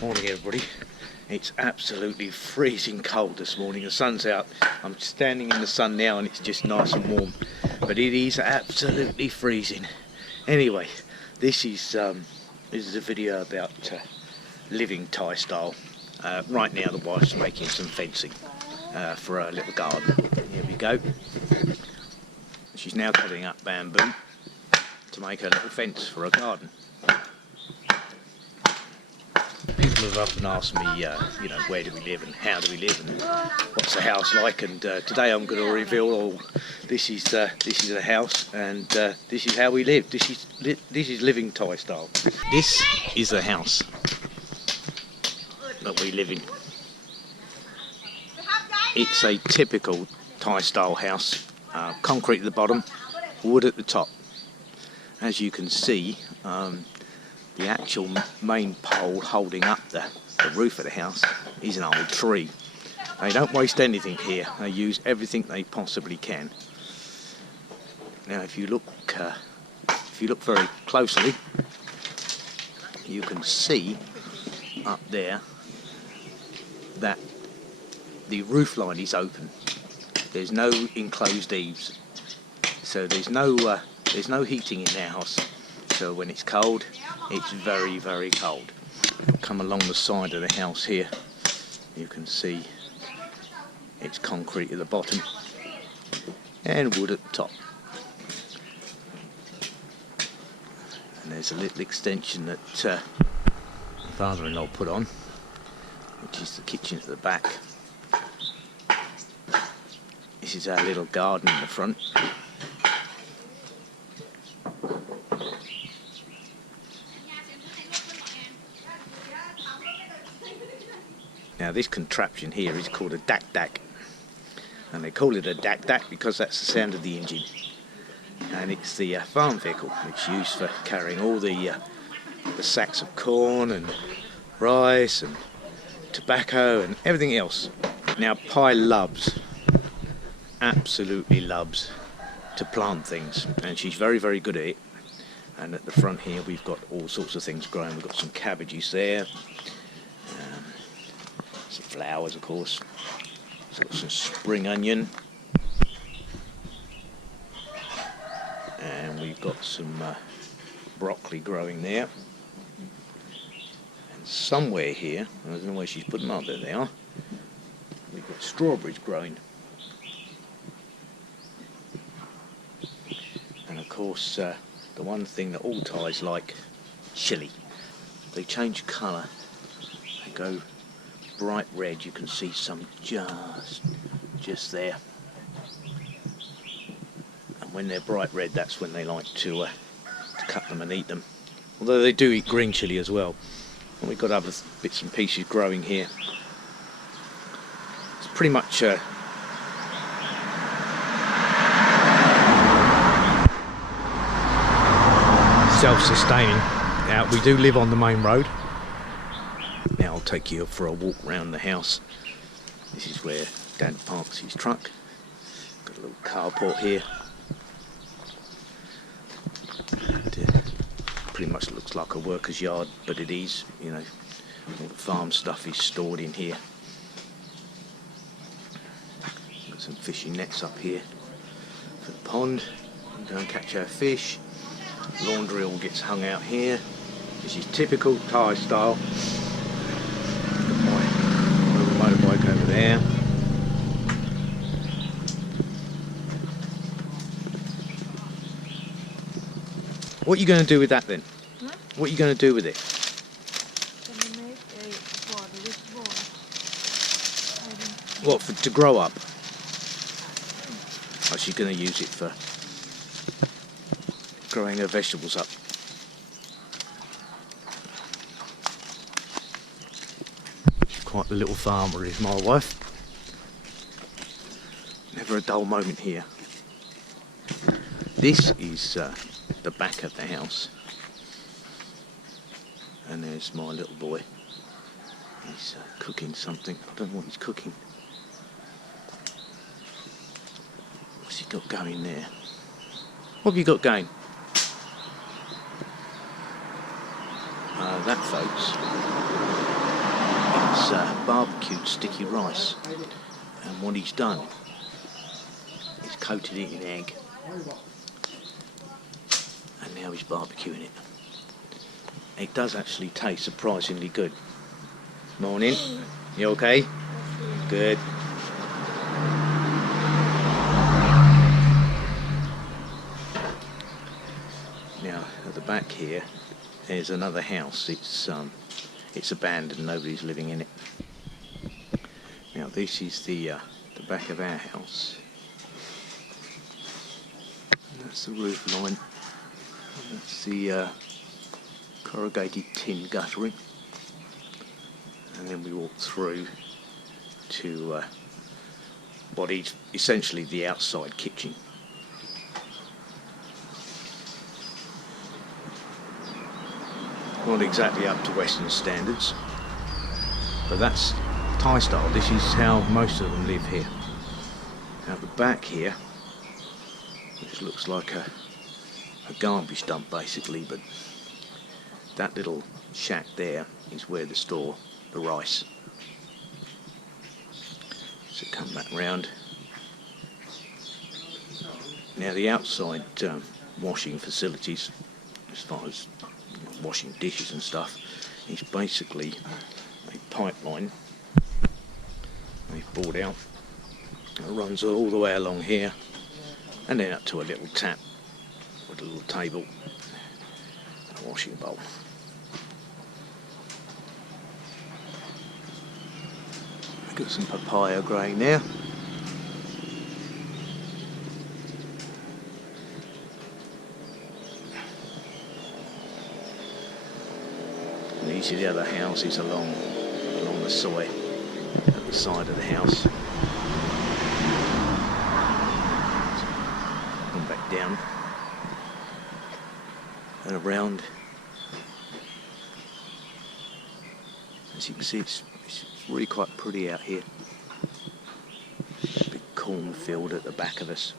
Morning everybody. It's absolutely freezing cold this morning. The sun's out. I'm standing in the sun now and it's just nice and warm. But it is absolutely freezing. Anyway, this is a video about living Thai style. Right now the wife's making some fencing for her little garden. Here we go. She's now cutting up bamboo to make a little fence for her garden. People have often asked me, you know, where do we live and how do we live and what's the house like, and today I'm going to reveal this is a house and this is how we live. This is living Thai style. This is the house that we live in. It's a typical Thai style house, concrete at the bottom, wood at the top. As you can see, the actual main pole holding up the roof of the house is an old tree. They don't waste anything here. They use everything they possibly can. Now, if you look very closely, you can see up there that the roof line is open. There's no enclosed eaves, so there's no heating in their house. So when it's cold, it's very, very cold. Come along the side of the house here, you can see it's concrete at the bottom and wood at the top. And there's a little extension that father-in-law put on, which is the kitchen at the back. This is our little garden in the front. Now this contraption here is called a dak dak, and they call it a dak dak because that's the sound of the engine, and it's the farm vehicle which is used for carrying all the sacks of corn and rice and tobacco and everything else. Now Pai absolutely loves to plant things, and she's very, very good at it. And at the front here we've got all sorts of things growing. We've got some cabbages there, some flowers of course, so got some spring onion, and we've got some broccoli growing there, and somewhere here, I don't know where she's put them up, there they are, we've got strawberries growing. And of course the one thing that all Thais like, chilli. They change colour, they go bright red. You can see some just there, and when they're bright red, that's when they like to cut them and eat them, although they do eat green chilli as well. And we've got other bits and pieces growing here. It's pretty much self-sustaining. Now we do live on the main road. Now I'll take you for a walk around the house. This is where Dad parks his truck. Got a little carport here. Pretty much looks like a worker's yard, but it is, you know, all the farm stuff is stored in here. Got some fishing nets up here for the pond. We go and catch our fish. Laundry all gets hung out here. This is typical Thai style. Motorbike over there. What are you going to do with that then? Huh? What are you going to do with it? Gonna make a water with water. What, to grow up? Oh, she's going to use it for growing her vegetables up. Quite the little farmer is my wife. Never a dull moment here. This is the back of the house, and there's my little boy. He's cooking something. I don't know what he's cooking. What's he got going there? What have you got going? That, folks, barbecued sticky rice, and what he's done is coated it in egg, and now he's barbecuing it. It does actually taste surprisingly good. Morning, you okay? Good. Now at the back here there's another house. It's abandoned, nobody's living in it. Now this is the back of our house. And that's the roof line. And that's the corrugated tin guttering. And then we walk through to what is essentially the outside kitchen. Not exactly up to Western standards, but that's Thai style. This is how most of them live here. Now the back here, which looks like a garbage dump basically, but that little shack there is where they store the rice. So come back round. Now the outside washing facilities, as far as washing dishes and stuff, is basically a pipeline they've bored out. It runs all the way along here and then up to a little tap with a little table and a washing bowl. We've got some papaya growing there. And these are the other houses along the side, at the side of the house. Come back down and around. As you can see, it's really quite pretty out here. Big cornfield at the back of us.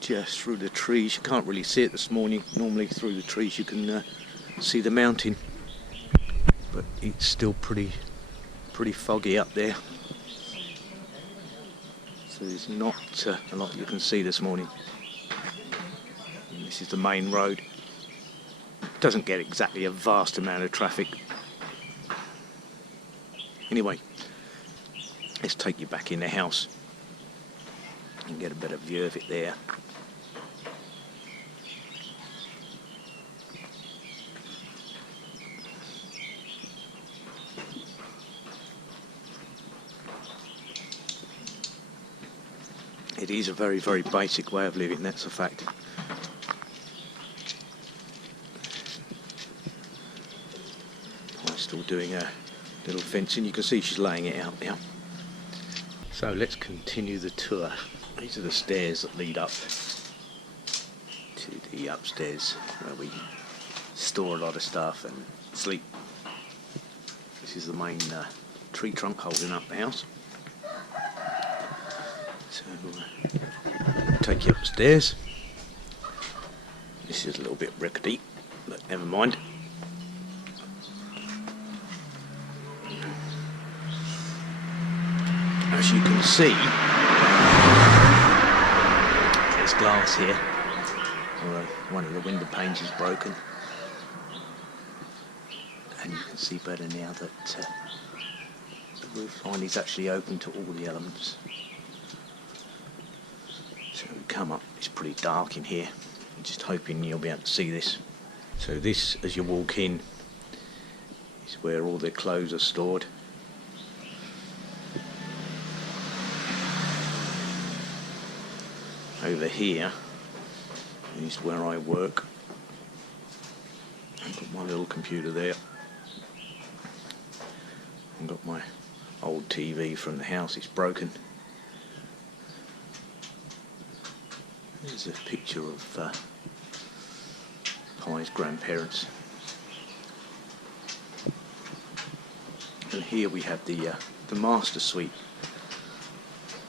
Just through the trees, you can't really see it this morning. Normally through the trees you can see the mountain, but it's still pretty foggy up there, so there's not a lot you can see this morning. And this is the main road. It doesn't get exactly a vast amount of traffic. Anyway, let's take you back in the house and get a better view of it there. It is a very, very basic way of living, that's a fact. I'm still doing a little fencing. You can see she's laying it out now. So let's continue the tour. These are the stairs that lead up to the upstairs where we store a lot of stuff and sleep. This is the main tree trunk holding up the house. So I'll take you upstairs. This is a little bit rickety, but never mind. As you can see, there's glass here. One of the window panes is broken, and you can see better now that the roof line is actually open to all the elements. So we come up, it's pretty dark in here. I'm just hoping you'll be able to see this. So this, as you walk in, is where all the clothes are stored. Over here is where I work. I've got my little computer there. I've got my old TV from the house, it's broken. There's a picture of Pi's grandparents. And here we have the master suite.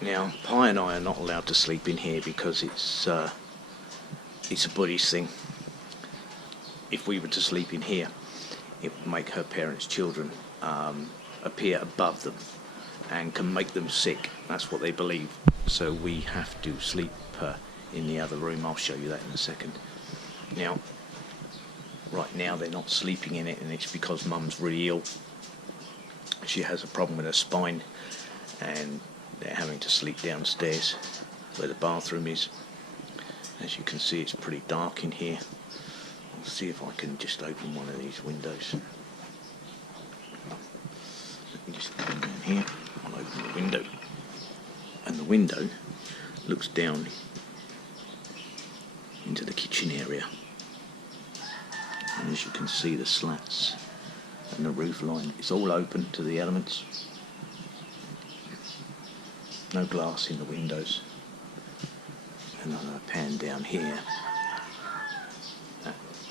Now, Pi and I are not allowed to sleep in here because it's a Buddhist thing. if we were to sleep in here, it would make her parents' children appear above them and can make them sick. That's what they believe. So we have to sleep in the other room. I'll show you that in a second. Now, right now they're not sleeping in it, and it's because Mum's really ill. She has a problem with her spine, and they're having to sleep downstairs where the bathroom is. As you can see, it's pretty dark in here. I'll see if I can just open one of these windows. Let me just come down here. I'll open the window. And the window looks down into the kitchen area. And as you can see, the slats and the roof line, it's all open to the elements. No glass in the windows. And I'm going to pan down here.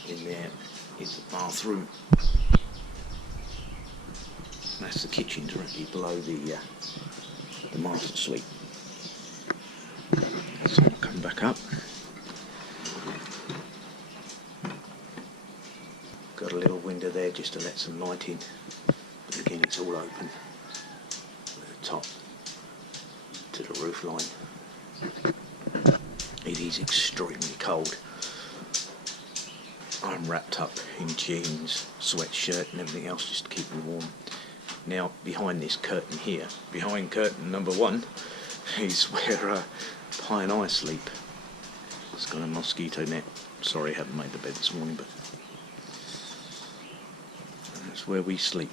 In there is the bathroom. That's the kitchen directly below the master suite. So I'll come back up. Got a little window there just to let some light in. But again, it's all open. From the top to the roof line. It is extremely cold. I'm wrapped up in jeans, sweatshirt and everything else just to keep me warm. Now, behind this curtain here, behind curtain number 1, is where Pi and I sleep. It's got a mosquito net. Sorry, I haven't made the bed this morning, but that's where we sleep.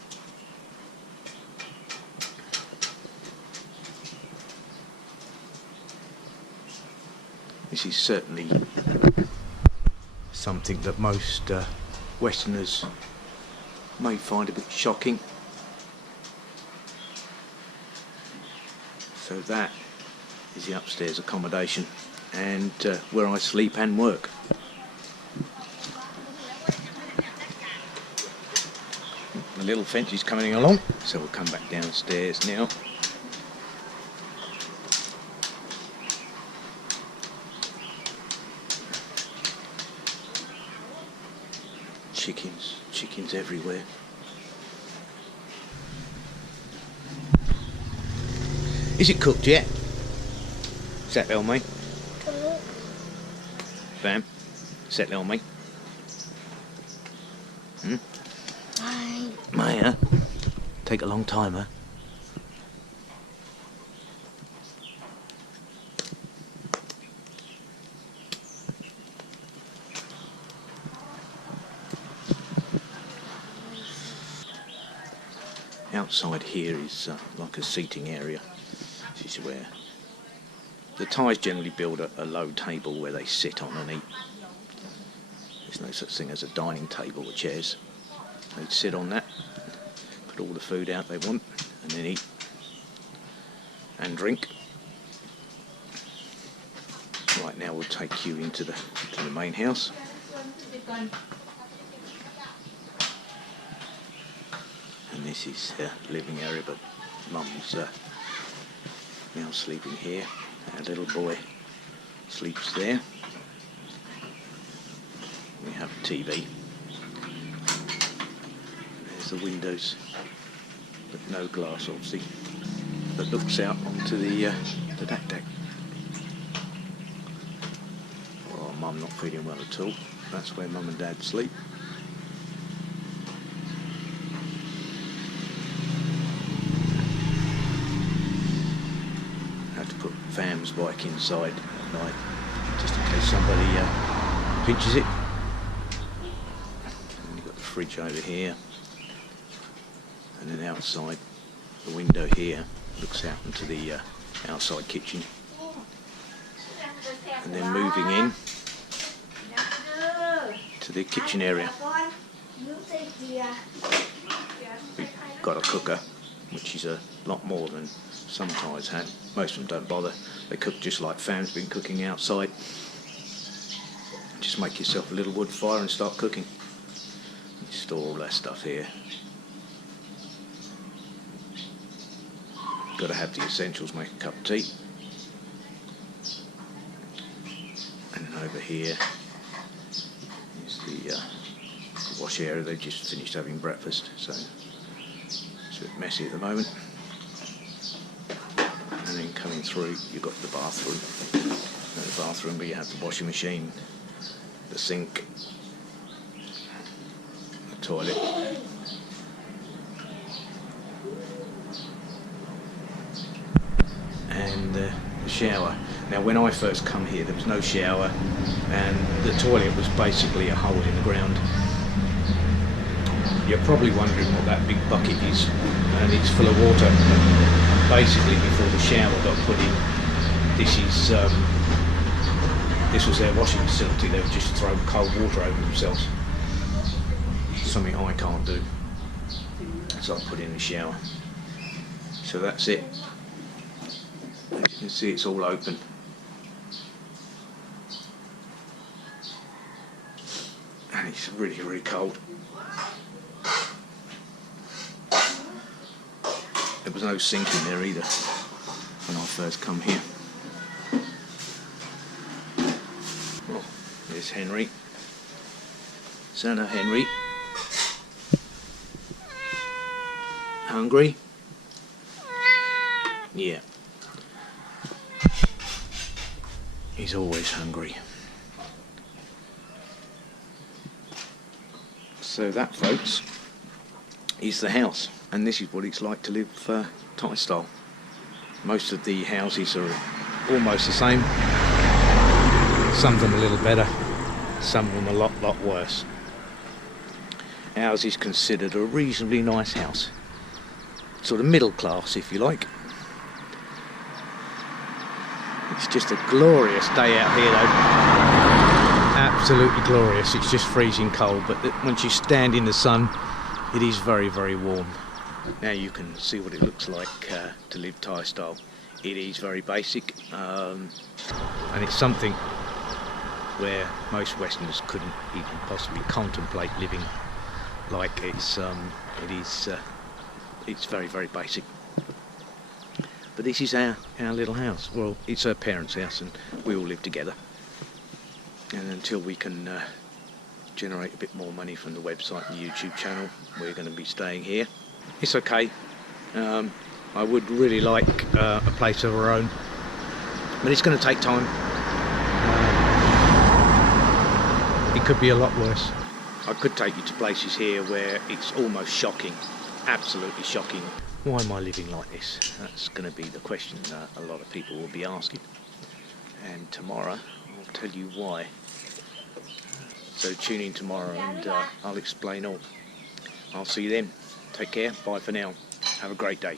This is certainly something that most Westerners may find a bit shocking. So that is the upstairs accommodation and where I sleep and work. The little fence is coming along, so we'll come back downstairs now. Chickens everywhere. Is it cooked yet? Is that little mate? Fam? Is that little mate? Maya? Take a long time, huh? Outside here is like a seating area. This is where the Thais generally build a low table where they sit on and eat. There's no such thing as a dining table or chairs. They'd sit on that, put all the food out they want, and then eat and drink. Right now we'll take you into the main house. And this is living area, but Mum's now sleeping here. Our little boy sleeps there. We have a TV. There's the windows, but no glass obviously, that looks out onto the deck. Oh, Mum not feeling well at all. That's where Mum and Dad sleep. Fam's bike inside at night, just in case somebody pinches it. And you've got the fridge over here, and then outside the window here looks out into the outside kitchen. And then moving in to the kitchen area, we've got a cooker, which is a lot more than some Thais have. Most of them don't bother. They cook just like Fam's been cooking outside. Just make yourself a little wood fire and start cooking. You store all that stuff here. Got to have the essentials, make a cup of tea. And then over here is the wash area. They've just finished having breakfast, so it's a bit messy at the moment. And then coming through, you've got the bathroom. The bathroom where you have the washing machine, the sink, the toilet. And the shower. Now when I first come here there was no shower and the toilet was basically a hole in the ground. You're probably wondering what that big bucket is, and it's full of water. And basically before the shower got put in, this was their washing facility. They would just throw cold water over themselves. Something I can't do. So I put in the shower. So that's it. As you can see, it's all open. And it's really, really cold. There was no sink in there either when I first come here. Oh, there's Henry. Son of Henry. Hungry? Yeah. He's always hungry. So that, folks, is the house, and this is what it's like to live Thai style. Most of the houses are almost the same. Some of them a little better, some of them a lot worse. Ours is considered a reasonably nice house, sort of middle class if you like. It's just a glorious day out here though. Absolutely glorious. It's just freezing cold, but once you stand in the sun, it is very, very warm. Now you can see what it looks like to live Thai style. It is very basic, and it's something where most Westerners couldn't even possibly contemplate living like. It's very, very basic. But this is our little house. Well, it's her parents' house and we all live together. And until we can generate a bit more money from the website and the YouTube channel, we're going to be staying here. It's okay. I would really like a place of our own, but it's going to take time. It could be a lot worse. I could take you to places here where it's almost shocking, absolutely shocking. Why am I living like this? That's going to be the question a lot of people will be asking. And tomorrow I'll tell you why. So tune in tomorrow and I'll explain all. I'll see you then. Take care. Bye for now. Have a great day.